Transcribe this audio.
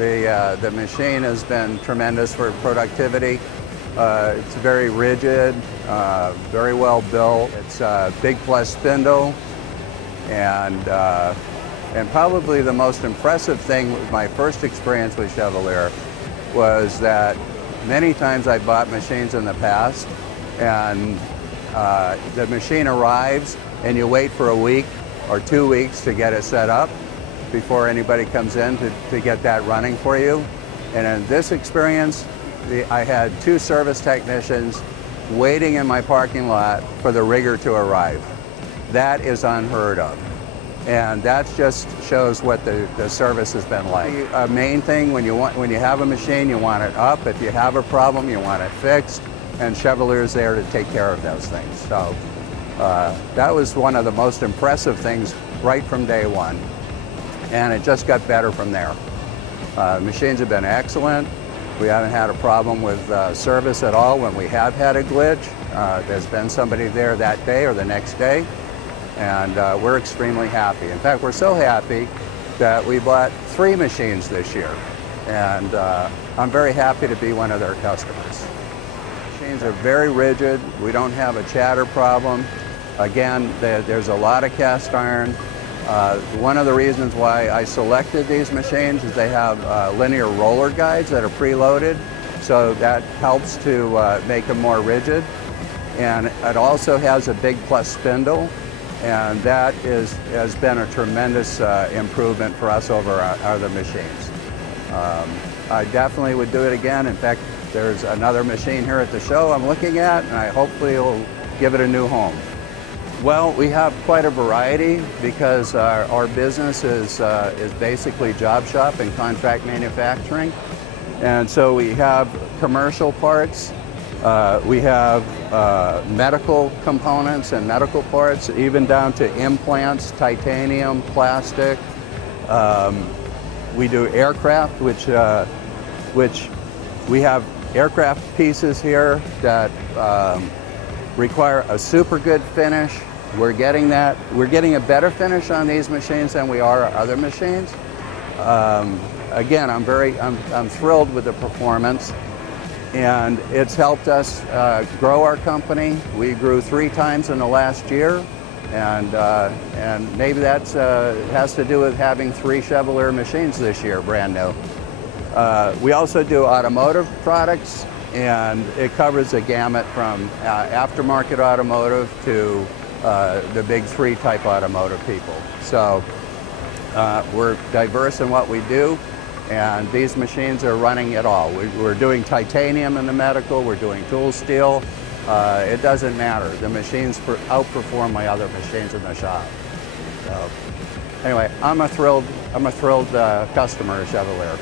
The machine has been tremendous for productivity. It's very rigid, very well built. It's a big plus spindle, and probably the most impressive thing with my first experience with Chevalier was that many times I bought machines in the past, and the machine arrives and you wait for a week or 2 weeks to get it set up before anybody comes in to get that running for you. And in this experience, I had 2 service technicians waiting in my parking lot for the rigger to arrive. That is unheard of. And that just shows what the service has been like. A main thing when you have a machine, you want it up. If you have a problem, you want it fixed. And Chevalier is there to take care of those things. So that was one of the most impressive things right from day one. And it just got better from there. Machines have been excellent. We haven't had a problem with service at all. When we have had a glitch, there's been somebody there that day or the next day, and we're extremely happy. In fact, we're so happy that we bought 3 machines this year, and I'm very happy to be one of their customers. Machines are very rigid. We don't have a chatter problem. Again, there's a lot of cast iron. One of the reasons why I selected these machines is they have linear roller guides that are preloaded, so that helps to make them more rigid. And it also has a big plus spindle, and that has been a tremendous improvement for us over our other machines. I definitely would do it again. In fact, there's another machine here at the show I'm looking at, and I hopefully will give it a new home. Well, we have quite a variety because our business is basically job shop and contract manufacturing. And so we have commercial parts, we have medical components and medical parts, even down to implants, titanium, plastic. We do aircraft, which we have aircraft pieces here that require a super good finish. We're getting a better finish on these machines than we are our other machines. Again, I'm thrilled with the performance, and it's helped us grow our company. We grew 3 times in the last year, and maybe that has to do with having 3 Chevalier machines this year, brand new. We also do automotive products, and it covers the gamut from aftermarket automotive to the big 3 type automotive people. So we're diverse in what we do, and these machines are running it all. We're doing titanium in the medical, we're doing tool steel. It doesn't matter. The machines outperform my other machines in the shop. So anyway, I'm a thrilled customer of Chevalier.